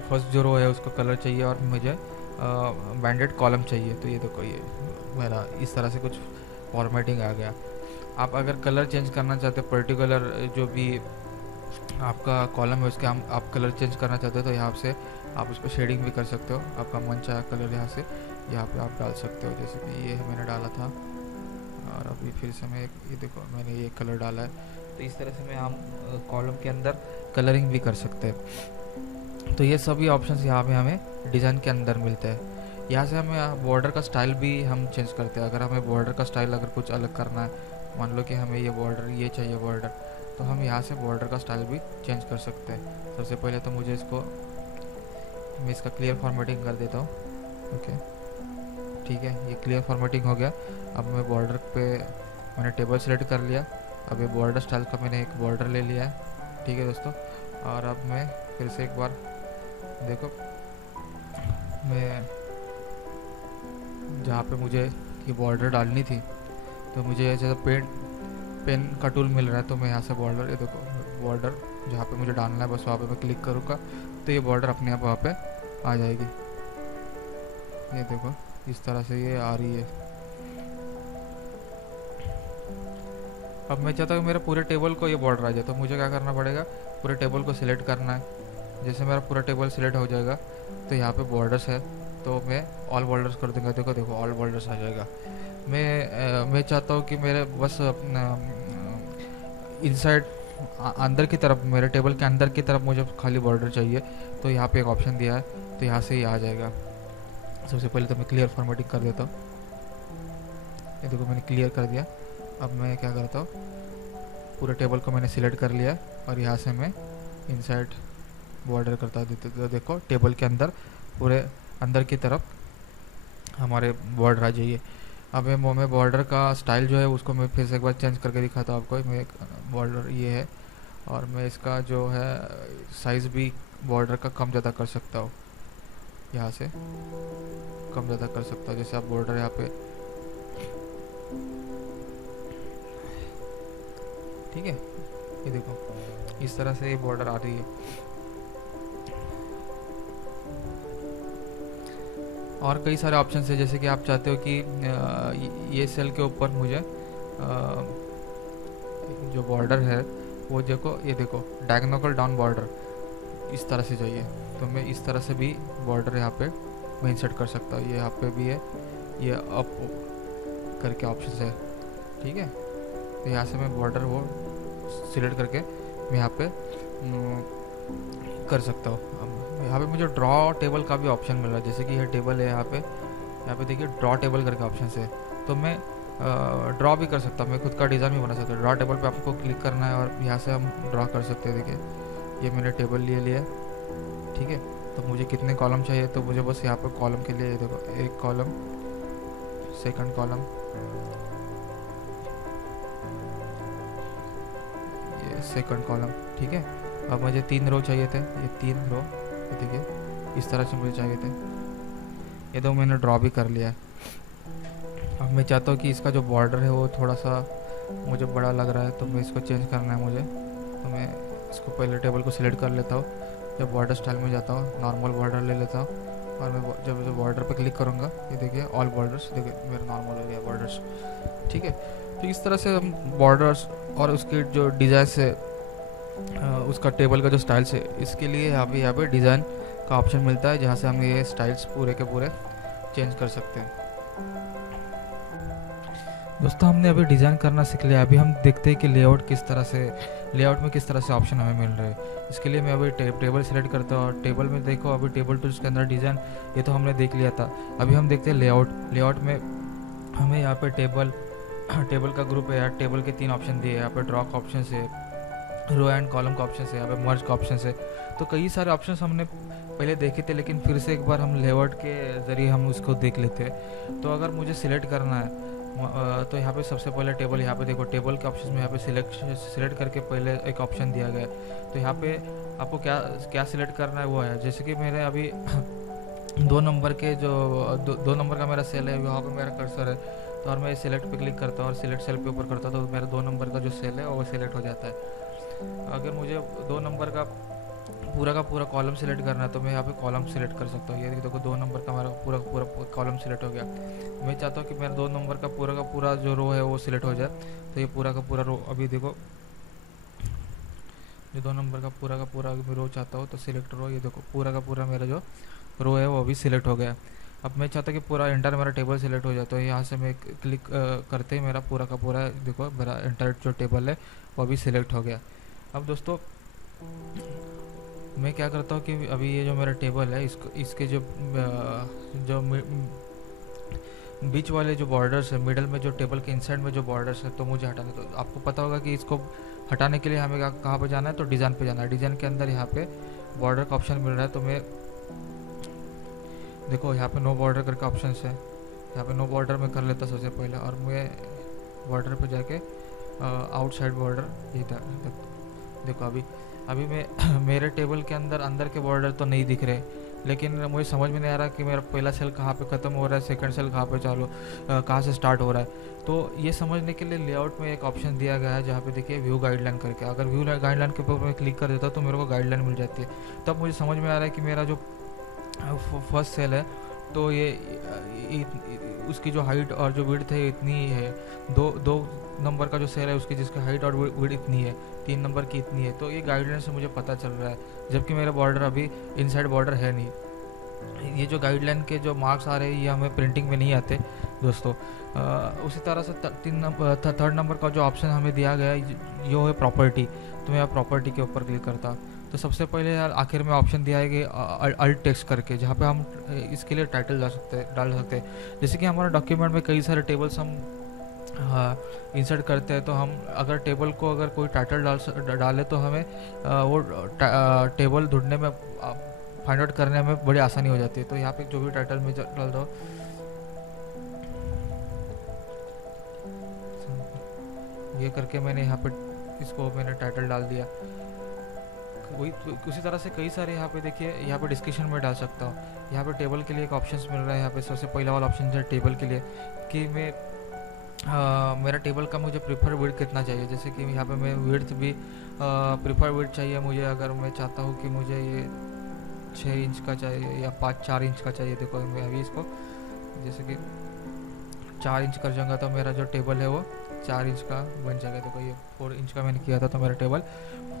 फर्स्ट जो रो है उसको कलर चाहिए और मुझे बैंडेड कॉलम चाहिए, तो ये देखो ये मेरा इस तरह से कुछ फॉर्मेटिंग आ गया। आप अगर कलर चेंज करना चाहते हो, पर्टिकुलर जो भी आपका कॉलम है उसके आप कलर चेंज करना चाहते हो तो यहाँ से आप उस पर शेडिंग भी कर सकते हो। आपका मन चाहा कलर यहाँ से यहाँ पे आप डाल सकते हो, जैसे कि ये मैंने डाला था और अभी फिर से मैं ये देखो मैंने ये कलर डाला है। तो इस तरह से मैं हम कॉलम के अंदर कलरिंग भी कर सकते हैं। तो ये सभी ऑप्शंस यहाँ पे हमें डिज़ाइन के अंदर मिलते हैं। यहाँ से हमें बॉर्डर का स्टाइल भी हम चेंज करते हैं। अगर हमें बॉर्डर का स्टाइल अगर कुछ अलग करना है, मान लो कि हमें ये चाहिए बॉर्डर, तो हम यहाँ से बॉर्डर का स्टाइल भी चेंज कर सकते हैं। सबसे पहले तो मैं इसका क्लियर फॉर्मेटिंग कर देता हूँ। ओके ठीक है, ये क्लियर फॉर्मेटिंग हो गया। अब मैं बॉर्डर पे मैंने टेबल सेलेक्ट कर लिया। अब ये बॉर्डर स्टाइल का मैंने एक बॉर्डर ले लिया है। ठीक है दोस्तों, और अब मैं फिर से एक बार देखो, मैं जहाँ पे मुझे ये बॉर्डर डालनी थी तो मुझे जैसे पेन का टूल मिल रहा है, तो मैं यहाँ से बॉर्डर, ये देखो बॉर्डर जहाँ पे मुझे डालना है बस वहाँ पे मैं क्लिक करूँगा तो ये बॉर्डर अपने आप वहाँ पे आ जाएगी। ये देखो इस तरह से ये आ रही है। अब मैं चाहता हूँ मेरे पूरे टेबल को ये बॉर्डर आ जाए, तो मुझे क्या करना पड़ेगा, पूरे टेबल को सिलेक्ट करना है। जैसे मेरा पूरा टेबल सिलेक्ट हो जाएगा तो यहाँ पे बॉर्डर्स है, तो मैं ऑल बॉर्डर्स कर दूँगा। देखो ऑल बॉर्डर्स आ जाएगा। मैं चाहता हूँ कि मेरे बस इनसाइड अंदर की तरफ, मेरे टेबल के अंदर की तरफ मुझे खाली बॉर्डर चाहिए, तो यहाँ पे एक ऑप्शन दिया है, तो यहाँ से ही आ जाएगा। सबसे पहले तो मैं क्लियर फॉर्मेटिंग कर देता हूँ। ये देखो मैंने क्लियर कर दिया। अब मैं क्या करता हूँ, पूरे टेबल को मैंने सिलेक्ट कर लिया और यहाँ से मैं इनसाइड बॉर्डर करता हूँ। तो देखो टेबल के अंदर पूरे अंदर की तरफ हमारे बॉर्डर आ जाइए। अब मैं बॉर्डर का स्टाइल जो है उसको मैं फिर से एक बार चेंज करके दिखाता हूँ आपको। मैं बॉर्डर ये है और मैं इसका जो है साइज़ भी बॉर्डर का कम ज़्यादा कर सकता हूँ, यहाँ से कम ज़्यादा कर सकता हूँ। जैसे आप बॉर्डर यहाँ पे, ठीक है, ये देखो इस तरह से ये बॉर्डर आ रही है। और कई सारे ऑप्शन है, जैसे कि आप चाहते हो कि ये सेल के ऊपर मुझे जो बॉर्डर है वो देखो, ये देखो डायगोनल डाउन बॉर्डर इस तरह से चाहिए, तो मैं इस तरह से भी बॉर्डर यहाँ पे मैं इंसर्ट कर सकता हूँ। ये यहाँ पे भी है, ये अप करके ऑप्शन है। ठीक है, तो यहाँ से मैं बॉर्डर वो सिलेक्ट करके मैं यहाँ पे कर सकता हूँ। अब यहाँ पे मुझे ड्रॉ टेबल का भी ऑप्शन मिल रहा है, जैसे कि ये टेबल है, यहाँ पे देखिए ड्रॉ टेबल करके ऑप्शन है, तो मैं ड्रॉ भी कर सकता हूँ, मैं खुद का डिज़ाइन भी बना सकता हूँ। ड्रॉ टेबल पे आपको क्लिक करना है और यहाँ से हम ड्रॉ कर सकते हैं। देखिए ये मैंने टेबल ले लिया, ठीक है, तो मुझे कितने कॉलम चाहिए, तो मुझे बस यहाँ पर कॉलम के लिए देखो, एक कॉलम, सेकंड कॉलम, ये सेकंड कॉलम, ठीक है। अब मुझे 3 रो चाहिए थे, ये 3 रो, ये देखिए इस तरह से मुझे चाहिए थे। ये तो मैंने ड्रॉ भी कर लिया है। अब मैं चाहता हूँ कि इसका जो बॉर्डर है वो थोड़ा सा मुझे बड़ा लग रहा है, तो मैं इसको चेंज करना है मुझे। तो मैं इसको पहले टेबल को सिलेक्ट कर लेता हूँ, जब बॉर्डर स्टाइल में जाता हूँ नॉर्मल बॉर्डर ले लेता हूँ, और मैं जब बॉर्डर पे क्लिक करूँगा, ये देखिए ऑल बॉर्डर्स, देखिए मेरा नॉर्मल हो गया बॉर्डर्स, ठीक है। तो इस तरह से हम बॉर्डर्स और उसके जो डिज़ाइन से उसका टेबल का जो स्टाइल्स है, इसके लिए यहाँ पे डिज़ाइन का ऑप्शन मिलता है, जहाँ से हम ये स्टाइल्स पूरे के पूरे चेंज कर सकते हैं। दोस्तों हमने अभी डिज़ाइन करना सीख लिया, अभी हम देखते हैं कि लेआउट में किस तरह से ऑप्शन हमें मिल रहे हैं। इसके लिए मैं अभी टेबल सेलेक्ट करता हूँ, और टेबल में देखो अभी टेबल टूल्स के अंदर डिज़ाइन, ये तो हमने देख लिया था। अभी हम देखते हैं लेआउट में हमें यहाँ पे टेबल का ग्रुप है यार, टेबल के 3 ऑप्शन दिए, यहाँ पे ड्रॉ का ऑप्शन है, रो एंड कॉलम का ऑप्शन है, यहाँ पे मर्ज का ऑप्शन है। तो कई सारे ऑप्शन हमने पहले देखे थे, लेकिन फिर से एक बार हम लेआउट के ज़रिए हम उसको देख लेते हैं। तो अगर मुझे सिलेक्ट करना है तो यहाँ पे सबसे पहले टेबल, यहाँ पे देखो टेबल के ऑप्शन में यहाँ पे सिलेक्ट करके पहले एक ऑप्शन दिया गया है। तो यहाँ पे आपको क्या सिलेक्ट करना है वो है, जैसे कि मेरे अभी 2 नंबर के जो 2 नंबर का मेरा सेल है, वहाँ पे मेरा कर्सर है, तो और मैं सिलेक्ट पे क्लिक करता हूँ और सिलेक्ट सेल पे ऊपर करता हूँ, तो मेरा 2 नंबर का जो सेल है वो सिलेक्ट हो जाता है। अगर मुझे 2 नंबर का पूरा कॉलम सिलेक्ट करना है, तो मैं यहाँ पे कॉलम सिलेक्ट कर सकता हूँ। ये देखो 2 नंबर का मेरा पूरा कॉलम सिलेक्ट हो गया। मैं चाहता हूँ कि मेरा 2 नंबर का पूरा जो रो है वो सिलेक्ट हो जाए, तो ये पूरा का पूरा रो, अभी देखो जो 2 नंबर का पूरा रो चाहता हूँ तो सिलेक्ट रो, ये देखो पूरा का पूरा मेरा जो रो है वो अभी सिलेक्ट हो गया। अब मैं चाहता हूँ कि पूरा इंटर मेरा टेबल सिलेक्ट हो जाए, तो यहाँ से मैं क्लिक करते ही मेरा पूरा का पूरा देखो मेरा इंटर जो टेबल है वो अभी सिलेक्ट हो गया। अब दोस्तों मैं क्या करता हूँ कि अभी ये जो मेरा टेबल है इसके जो बीच वाले जो बॉर्डर्स है, मिडल में जो टेबल के इनसाइड में जो बॉर्डर्स है, तो मुझे हटाने, तो आपको पता होगा कि इसको हटाने के लिए हमें कहाँ पे जाना है, तो डिज़ाइन पे जाना है। डिज़ाइन के अंदर यहाँ पे बॉर्डर का ऑप्शन मिल रहा है, तो मैं देखो यहाँ पे नो बॉर्डर करके ऑप्शन है, यहाँ पे नो बॉर्डर में कर लेता सबसे पहले, और मैं बॉर्डर पे जाके आउटसाइड बॉर्डर, ये देखो अभी मैं मेरे टेबल के अंदर के बॉर्डर तो नहीं दिख रहे, लेकिन मुझे समझ में नहीं आ रहा कि मेरा पहला सेल कहाँ पे ख़त्म हो रहा है, सेकंड सेल कहाँ पे कहाँ से स्टार्ट हो रहा है। तो ये समझने के लिए लेआउट में एक ऑप्शन दिया गया है, जहाँ पे देखिए व्यू गाइडलाइन करके, अगर व्यू गाइडलाइन के ऊपर मैं क्लिक कर देता हूँ तो मेरे को गाइडलाइन मिल जाती है। तब मुझे समझ में आ रहा है कि मेरा जो फर्स्ट सेल है, तो उसकी जो हाइट और जो विड्थ है इतनी ही है, दो नंबर का जो सेल है उसकी जिसकी हाइट और विड्थ इतनी है, 3 नंबर की इतनी है। तो ये गाइडलाइन से मुझे पता चल रहा है, जबकि मेरा बॉर्डर अभी इनसाइड बॉर्डर है नहीं। ये जो गाइडलाइन के जो मार्क्स आ रहे हैं ये हमें प्रिंटिंग में नहीं आते दोस्तों। उसी तरह से थर्ड नंबर का जो ऑप्शन हमें दिया गया है ये है प्रॉपर्टी। तो मैं प्रॉपर्टी के ऊपर क्लिक करता, तो सबसे पहले यार आखिर में ऑप्शन दिया है कि अल्ट टेक्स्ट करके, जहाँ पे हम इसके लिए टाइटल डाल सकते हैं। जैसे कि हमारे डॉक्यूमेंट में कई सारे टेबल्स हम इंसर्ट करते हैं, तो हम अगर टेबल को अगर कोई टाइटल डाले तो हमें वो टेबल ढूंढने में, फाइंड आउट करने में बड़ी आसानी हो जाती है। तो यहाँ पे जो भी टाइटल में डाल दो, ये करके मैंने यहाँ पे इसको मैंने टाइटल डाल दिया। वही उसी तरह से कई सारे यहाँ पे देखिए, यहाँ पे डिस्क्रिप्शन में डाल सकता हूँ। यहाँ पे टेबल के लिए एक ऑप्शन मिल रहा है, यहाँ पे सबसे पहला वाला ऑप्शन है टेबल के लिए, कि मैं मेरा टेबल का मुझे प्रीफर विड्थ कितना चाहिए। जैसे कि यहाँ पे मैं विड्थ भी प्रीफर विड्थ चाहिए मुझे, अगर मैं चाहता हूँ कि मुझे ये 6 इंच का चाहिए या 4 इंच का चाहिए। देखो मैं अभी इसको जैसे कि 4 इंच कर जाऊँगा तो मेरा जो टेबल है वो 4 इंच का बन जाएगा। देखो ये 4 इंच का मैंने किया था, तो मेरा टेबल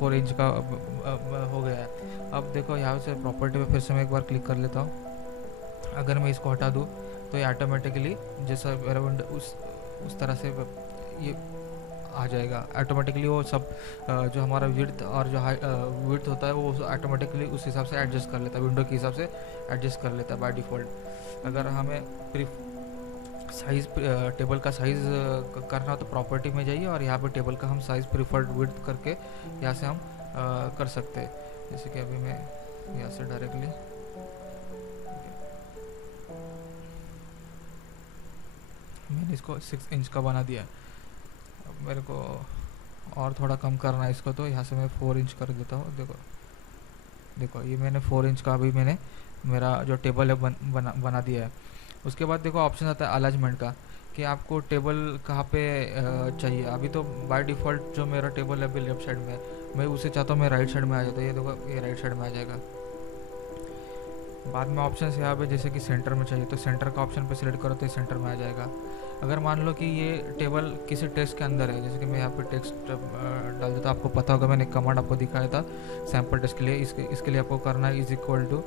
4 इंच का हो गया है। अब देखो यहाँ से प्रॉपर्टी में फिर से मैं एक बार क्लिक कर लेता हूँ। अगर मैं इसको हटा दूँ तो ये ऑटोमेटिकली जैसा मेरा विंडो उस तरह से ये आ जाएगा ऑटोमेटिकली। वो सब जो हमारा विड्थ और जो विड्थ होता है वो ऑटोमेटिकली उस हिसाब से एडजस्ट कर लेता है, विंडो के हिसाब से एडजस्ट कर लेता है बाय डिफ़ॉल्ट। अगर हमें साइज़ टेबल का साइज़ करना हो तो प्रॉपर्टी में जाइए और यहाँ पे टेबल का हम साइज़ प्रीफर्ड विड्थ करके यहाँ से हम कर सकते हैं। जैसे कि अभी मैं यहाँ से डायरेक्टली इसको 6 इंच का बना दिया। अब मेरे को और थोड़ा कम करना है इसको, तो यहाँ से मैं 4 इंच कर देता हूँ। देखो देखो ये मैंने 4 इंच का अभी मैंने मेरा जो टेबल है बना दिया है। उसके बाद देखो ऑप्शन आता है अलाइनमेंट का, कि आपको टेबल कहाँ पे चाहिए। अभी तो बाय डिफ़ॉल्ट जो मेरा टेबल है अभी लेफ्ट साइड में है, मैं उसे चाहता हूँ मैं राइट साइड में आ जाता है। ये देखो ये राइट साइड में आ जाएगा। बाद में ऑप्शन यहाँ पे जैसे कि सेंटर में चाहिए तो सेंटर का ऑप्शन पे सिलेक्ट करो तो ये सेंटर में आ जाएगा। अगर मान लो कि ये टेबल किसी टेक्स्ट के अंदर है, जैसे कि मैं यहाँ पे टेक्स्ट डाल देता, आपको पता होगा मैंने कमांड आपको दिखाया था सैम्पल टेक्स्ट के लिए। इसके लिए आपको करना है इज इक्वल टू,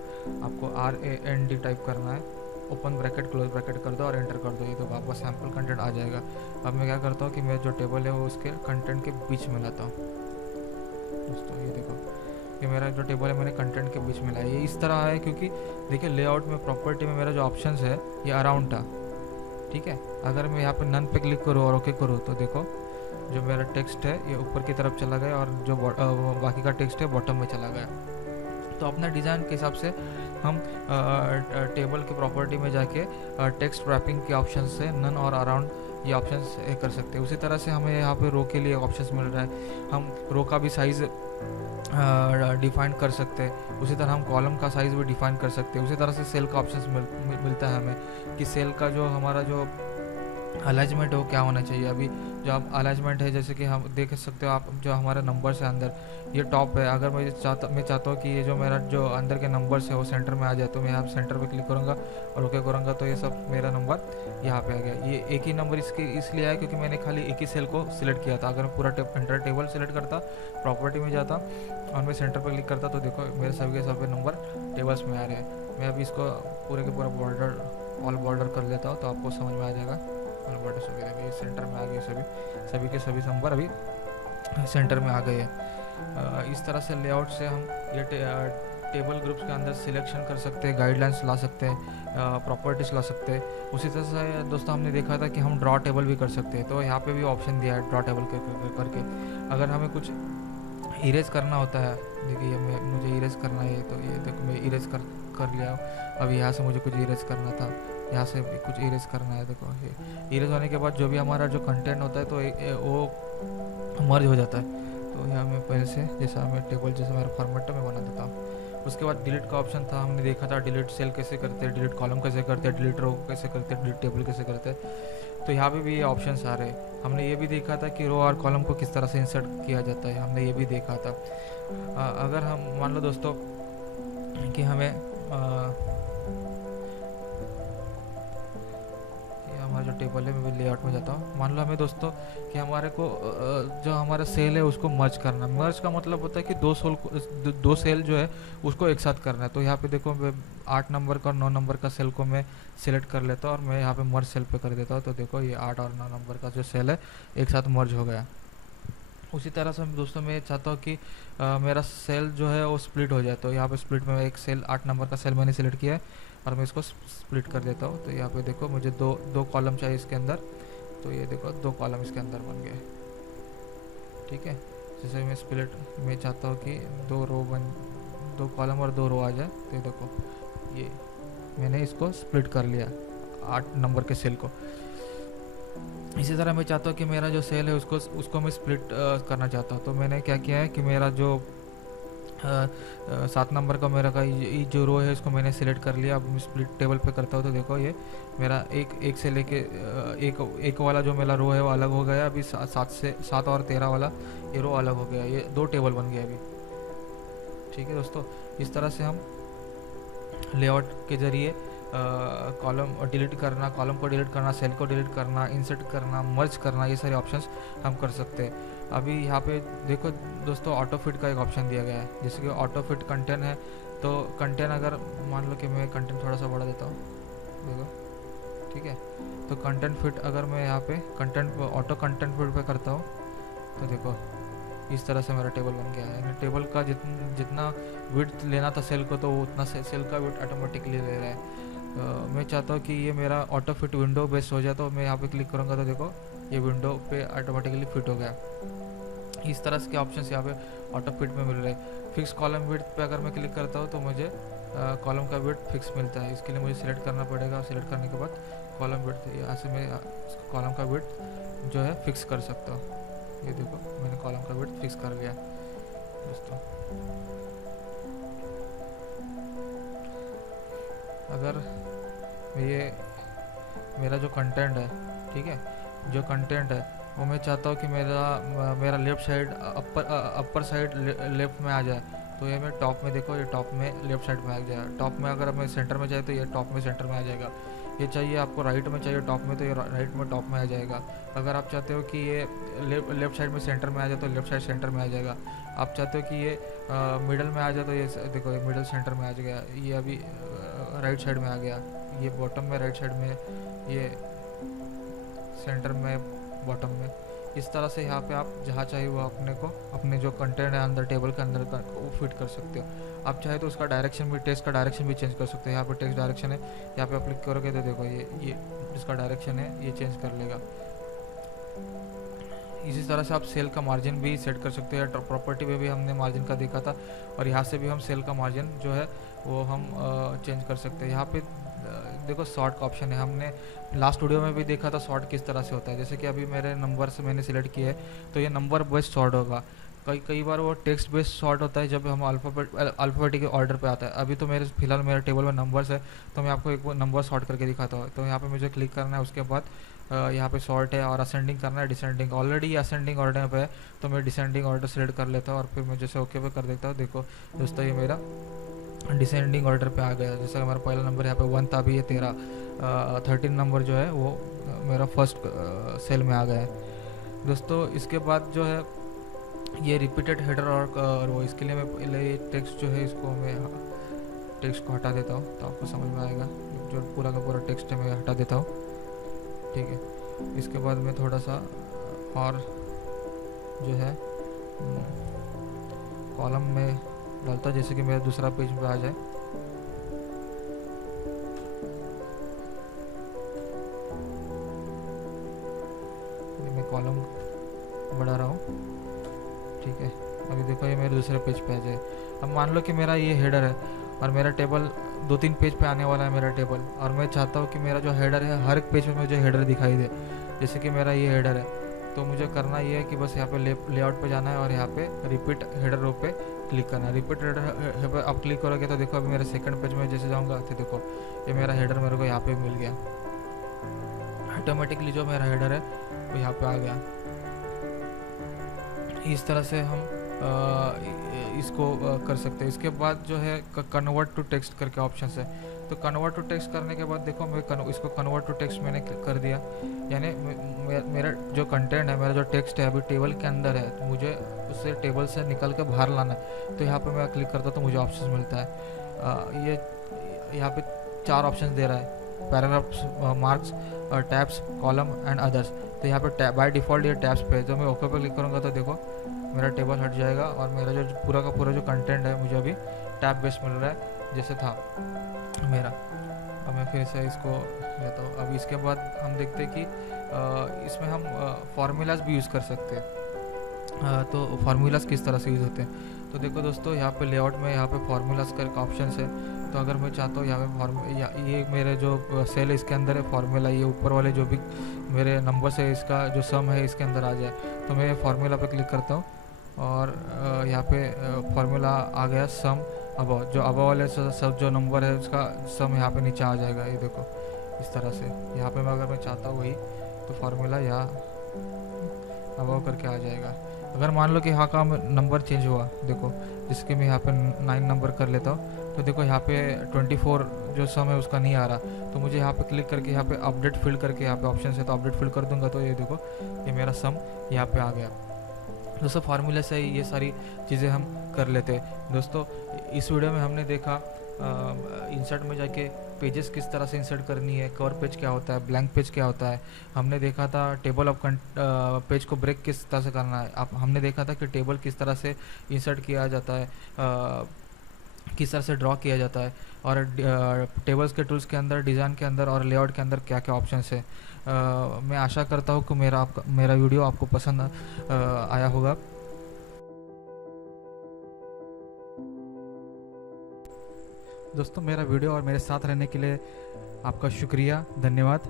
आपको RAND टाइप करना है, ओपन ब्रैकेट क्लोज ब्रैकेट कर दो और एंटर कर दो। ये तो आपका सैम्पल कंटेंट आ जाएगा। अब मैं क्या करता हूँ कि मैं जो टेबल है वो उसके कंटेंट के बीच में लाता हूँ। दोस्तों ये देखो ये मेरा जो टेबल है मैंने कंटेंट के बीच में लाया। ये इस तरह है क्योंकि देखिए लेआउट में प्रॉपर्टी में मेरा जो ऑप्शंस है ये अराउंड था, ठीक है। अगर मैं यहाँ पे नन पे क्लिक करूँ और ओके करूँ तो देखो जो मेरा टेक्स्ट है ये ऊपर की तरफ चला गया और जो बाकी का टेक्स्ट है बॉटम में चला गया। तो अपना डिज़ाइन के हिसाब से हम टेबल की प्रॉपर्टी में जाके टेक्स्ट रैपिंग के ऑप्शन से नन और अराउंड ये ऑप्शंस कर सकते हैं। उसी तरह से हमें यहाँ पे रो के लिए ऑप्शंस मिल रहा है, हम रो का भी साइज़ डिफाइन कर सकते हैं। उसी तरह हम कॉलम का साइज़ भी डिफाइन कर सकते हैं। उसी तरह से सेल का ऑप्शंस मिलता है हमें कि सेल का जो हमारा जो अलाइनमेंट हो क्या होना चाहिए। अभी जो आप अलाइनमेंट है जैसे कि हम देख सकते हो आप जो हमारे नंबर्स है अंदर ये टॉप है। अगर मैं चाहता हूँ कि ये जो मेरा जो अंदर के नंबर्स है वो सेंटर में आ जाए तो मैं यहाँ सेंटर पे क्लिक करूँगा और ओके करूँगा तो ये सब मेरा नंबर यहाँ पे आ गया। ये एक ही नंबर इसलिए आया क्योंकि मैंने खाली एक ही सेल को सिलेक्ट किया था। अगर मैं पूरा एंटर टेबल सेलेक्ट करता, प्रॉपर्टी में जाता और मैं सेंटर पर क्लिक करता तो देखो मेरे सभी के सभी नंबर टेबल्स में आ रहे हैं। मैं अभी इसको पूरे के पूरा बॉर्डर ऑल बॉर्डर कर लेता हूँ तो आपको समझ में आ जाएगा। अभी सेंटर में आ गए सभी के सभी नंबर अभी सेंटर में आ गए हैं। इस तरह से लेआउट से हम ये टेबल ग्रुप्स के अंदर सिलेक्शन कर सकते हैं, गाइडलाइंस ला सकते हैं, प्रॉपर्टीज ला सकते हैं। उसी तरह से दोस्तों हमने देखा था कि हम ड्रॉ टेबल भी कर सकते हैं, तो यहाँ पे भी ऑप्शन दिया है ड्रॉ टेबल करके। अगर हमें कुछ इरेज करना होता है, देखिए मुझे इरेज करना है तो ये देखो मैं इरेज कर लिया। अभी यहाँ से मुझे कुछ इरेज करना था, यहाँ से भी कुछ इरेज करना है। देखो ये इरेज होने के बाद जो भी हमारा जो कंटेंट होता है तो वो मर्ज हो जाता है। तो यहाँ मैं पहले से जैसा मैं टेबल जैसा मेरा फॉर्मेट है मैं बना देता हूँ। उसके बाद डिलीट का ऑप्शन था, हमने देखा था डिलीट सेल कैसे करते हैं, डिलीट कॉलम कैसे करते हैं, डिलीट रो कैसे करते हैं, डिलीट टेबल कैसे करते हैं। तो यहाँ पे भी ये ऑप्शंस आ रहे हैं। हमने ये भी देखा था कि रो और कॉलम को किस तरह से इंसर्ट किया जाता है, हमने ये भी देखा था। अगर हम मान लो दोस्तों कि हमें हमारा जो टेबल है मैं लेआउट में जाता हूँ। मान लो हमें दोस्तों कि हमारे को जो हमारा सेल है उसको मर्ज करना। मर्ज का मतलब होता है कि दो सेल जो है उसको एक साथ करना है। तो यहाँ पे देखो 8 नंबर का और 9 नंबर का सेल को मैं सिलेक्ट कर लेता हूँ और मैं यहाँ पे मर्ज सेल पे कर देता हूँ। तो देखो ये 8 और 9 नंबर का जो सेल है एक साथ मर्ज हो गया। उसी तरह से दोस्तों मैं चाहता हूँ कि मेरा सेल जो है वो स्प्लिट हो जाए। तो यहाँ पे स्प्लिट में एक सेल 8 नंबर का सेल मैंने सिलेक्ट किया है और मैं इसको स्प्लिट कर देता हूँ। तो यहाँ पे देखो मुझे दो कॉलम चाहिए इसके अंदर, तो ये देखो 2 कॉलम इसके अंदर बन गए, ठीक है। जैसे मैं स्प्लिट मैं चाहता हूँ कि 2 कॉलम और 2 रो आ जाए। तो ये देखो ये मैंने इसको स्प्लिट कर लिया 8 नंबर के सेल को। इसी तरह मैं चाहता हूँ कि मेरा जो सेल है उसको मैं स्प्लिट करना चाहता हूँ। तो मैंने क्या किया है कि मेरा जो 7 नंबर का मेरा का जो रो है इसको मैंने सिलेक्ट कर लिया। अब मैं स्प्लिट टेबल पे करता हूँ तो देखो ये मेरा एक से लेके एक वाला जो मेरा रो है वो अलग हो गया। अभी 7 और 13 वाला ये रो अलग हो गया, ये 2 टेबल बन गया अभी, ठीक है दोस्तों। इस तरह से हम लेआउट के ज़रिए कॉलम डिलीट करना, कॉलम को डिलीट करना, सेल को डिलीट करना, इंसर्ट करना, मर्ज करना, ये सारे ऑप्शंस हम कर सकते हैं। अभी यहाँ पे देखो दोस्तों ऑटो फिट का एक ऑप्शन दिया गया है। जैसे कि ऑटो फिट कंटेंट है तो कंटेंट अगर मान लो कि मैं कंटेंट थोड़ा सा बढ़ा देता हूँ, देखो ठीक है। तो कंटेंट फिट अगर मैं यहाँ पे ऑटो कंटेंट फिट पे करता हूँ तो देखो इस तरह से मेरा टेबल बन गया है। टेबल का जितना विड्थ लेना था सेल को तो उतना सेल का विड्थ ऑटोमेटिकली ले रहा है। मैं चाहता हूँ कि ये मेरा ऑटो फिट विंडो बेस्ड हो जाए। तो मैं यहाँ पे क्लिक करूँगा तो देखो ये विंडो पे ऑटोमेटिकली फिट हो गया। इस तरह के ऑप्शंस यहाँ पे ऑटो फिट में मिल रहे हैं। फिक्स कॉलम विड्थ पे अगर मैं क्लिक करता हूँ तो मुझे कॉलम का विड्थ फिक्स मिलता है। इसके लिए मुझे सिलेक्ट करना पड़ेगा। सिलेक्ट करने के बाद कॉलम विड्थ, यहाँ से मैं कॉलम का विड्थ जो है फिक्स कर सकता हूँ। ये देखो मैंने कॉलम का विड्थ फिक्स कर लिया दोस्तों। अगर ये मेरा जो कंटेंट है, ठीक है, जो कंटेंट है वो मैं चाहता हूँ कि मेरा left side upper side left में आ जाए, तो ये मैं टॉप में, देखो ये टॉप में लेफ़्ट साइड में आ जाएगा। टॉप में अगर मैं सेंटर में जाए तो ये टॉप में सेंटर में आ जाएगा। ये चाहिए आपको राइट में, चाहिए टॉप में, तो ये राइट में टॉप में आ जाएगा। अगर आप चाहते हो कि ये लेफ़्ट साइड में सेंटर में आ जाए तो लेफ़्ट साइड सेंटर में आ जाएगा। आप चाहते हो कि ये मिडल में आ जाए तो ये देखो ये मिडल सेंटर में आ जाएगा। ये अभी राइट साइड में आ गया, ये बॉटम में राइट साइड में, ये सेंटर में बॉटम में। इस तरह से यहाँ पे आप जहाँ चाहिए वो अपने को, अपने जो कंटेंट है अंदर टेबल के अंदर का वो फिट कर सकते हो। आप चाहे तो उसका डायरेक्शन भी, टेक्स्ट का डायरेक्शन भी चेंज कर सकते हो। यहाँ पे टेक्स्ट डायरेक्शन है, यहाँ पे आप क्लिक करोगे तो देखो ये इसका डायरेक्शन है, ये चेंज कर लेगा। इसी तरह से आप सेल का मार्जिन भी सेट कर सकते हैं। प्रॉपर्टी में भी हमने मार्जिन का देखा था, और यहाँ से भी हम सेल का मार्जिन जो है वो हम चेंज कर सकते हैं। यहाँ पे देखो शॉर्ट का ऑप्शन है। हमने लास्ट वीडियो में भी देखा था शॉर्ट किस तरह से होता है। जैसे कि अभी मेरे नंबर से मैंने सिलेक्ट किया है तो ये नंबर बेस्ड शॉर्ट होगा। कई बार वो टेक्स्ट बेस्ड शॉर्ट होता है जब हम अल्फ़ाबेटिक ऑर्डर पे आता है। अभी तो मेरे फिलहाल मेरे टेबल में नंबर्स है, तो मैं आपको एक नंबर शॉर्ट करके दिखाता हूँ। तो यहाँ पे मुझे क्लिक करना है, उसके बाद यहाँ पे शॉर्ट है और असेंडिंग करना है, डिसेंडिंग। ऑलरेडी ये असेंडिंग ऑर्डर पे है तो मैं डिसेंडिंग ऑर्डर सेलेक्ट कर लेता हूँ और फिर मैं जैसे ओके पे कर देता हूँ। देखो दोस्तों ये मेरा डिसेंडिंग ऑर्डर पे आ गया। जैसे हमारा पहला नंबर यहाँ पे 1 था, अभी ये 13 नंबर जो है वो मेरा फर्स्ट सेल में आ गया है दोस्तों। इसके बाद जो है ये रिपीटेड हेडर और वो, इसके लिए मैं पहले टेक्स्ट जो है इसको मैं टेक्स्ट को हटा देता हूँ तो आपको समझ में आएगा। जो पूरा का पूरा टेक्स्ट है मैं हटा देता हूँ, ठीक है। इसके बाद मैं थोड़ा सा और जो है कॉलम में डालता, जैसे कि मेरा दूसरा पेज पे आ जाए। मैं कॉलम बढ़ा रहा हूँ, ठीक है। अभी देखो ये मेरे दूसरे पेज पे आ जाए। अब मान लो कि मेरा ये हेडर है और मेरा टेबल 2-3 पेज पे आने वाला है मेरा टेबल, और मैं चाहता हूँ कि मेरा जो हेडर है हर एक पेज में मुझे हेडर दिखाई दे। जैसे कि मेरा ये हेडर है, तो मुझे करना ये है कि बस यहाँ पे लेआउट पे जाना है और यहाँ पे रिपीट हेडर रो पे क्लिक करना है। रिपीट हेडर पे आप क्लिक करोगे तो देखो अभी मेरे सेकंड पेज में जैसे जाऊँगा तो देखो ये मेरा हेडर मेरे को यहाँ पे मिल गया। ऑटोमेटिकली जो मेरा हेडर है वो यहाँ पे आ गया। इस तरह से हम इसको कर सकते हैं। इसके बाद जो है कन्वर्ट टू टेक्स्ट करके ऑप्शन है, तो कन्वर्ट टू टेक्स्ट करने के बाद देखो मैं इसको कन्वर्ट टू टेक्स्ट मैंने कर दिया। यानी मेरा जो कंटेंट है, मेरा जो टेक्स्ट है अभी टेबल के अंदर है, तो मुझे उसे टेबल से निकल के बाहर लाना है। तो यहाँ पे मैं क्लिक करता हूँ तो मुझे ऑप्शन मिलता है। ये यहाँ पे 4 ऑप्शन दे रहा है, paragraphs, marks, tabs, column and others. तो यहाँ पे बाय डिफ़ॉल्ट ये टैब्स पे है। तो मैं ओके पे क्लिक करूँगा तो देखो मेरा टेबल हट जाएगा और मेरा जो पूरा का पूरा जो कंटेंट है मुझे अभी टैब बेस मिल रहा है जैसे था मेरा। अब मैं फिर से इसको लेता हूँ। अब इसके बाद हम देखते हैं कि इसमें हम फार्मूलाज भी यूज़ कर सकते हैं। तो फार्मूलाज किस तरह से यूज़ होते हैं, तो देखो दोस्तों यहाँ पे लेआउट में यहाँ पे फार्मूलाज का एक ऑप्शन है। तो अगर मैं चाहता हूँ यहाँ पे ये मेरे जो सेल है इसके अंदर है फार्मूला, ये ऊपर वाले जो भी मेरे नंबर्स है इसका जो सम है इसके अंदर आ जाए। तो मैं फार्मूला पे क्लिक करता हूँ और यहाँ पे फार्मूला आ गया सम अबव। जो अबव वाले सब जो नंबर है उसका सम यहाँ पे नीचे आ जाएगा। ये देखो इस तरह से यहाँ पे मैं अगर मैं चाहता हूँ वही तो फार्मूला यहाँ अबव करके आ जाएगा। अगर मान लो कि यहाँ का नंबर चेंज हुआ, देखो जिसके मैं यहाँ पे 9 नंबर कर लेता हूँ तो देखो यहाँ पे 24 जो सम है उसका नहीं आ रहा। तो मुझे यहाँ पे क्लिक करके यहाँ पे अपडेट फिल करके यहाँ पे ऑप्शन है तो अपडेट फिल कर दूंगा तो ये देखो ये मेरा सम यहाँ पे आ गया। दोस्तों फार्मूले से ये सारी चीज़ें हम कर लेते हैं। दोस्तों इस वीडियो में हमने देखा इंसर्ट में जाके पेजेस किस तरह से इंसर्ट करनी है, कवर पेज क्या होता है, ब्लैंक पेज क्या होता है। हमने देखा था टेबल ऑफ पेज को ब्रेक किस तरह से करना है। हमने देखा था कि टेबल किस तरह से इंसर्ट किया जाता है, किस तरह से ड्रॉ किया जाता है, और टेबल्स के टूल्स के अंदर, डिज़ाइन के अंदर और लेआउट के अंदर क्या क्या ऑप्शंस है। मैं आशा करता हूँ कि मेरा वीडियो आपको पसंद आया होगा। दोस्तों मेरा वीडियो और मेरे साथ रहने के लिए आपका शुक्रिया, धन्यवाद,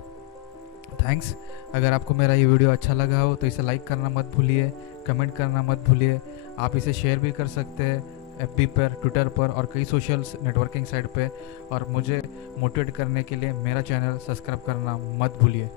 थैंक्स। अगर आपको मेरा ये वीडियो अच्छा लगा हो तो इसे लाइक करना मत भूलिए, कमेंट करना मत भूलिए। आप इसे शेयर भी कर सकते हैं एफबी पर, ट्विटर पर और कई सोशल नेटवर्किंग साइट पे। और मुझे मोटिवेट करने के लिए मेरा चैनल सब्सक्राइब करना मत भूलिए।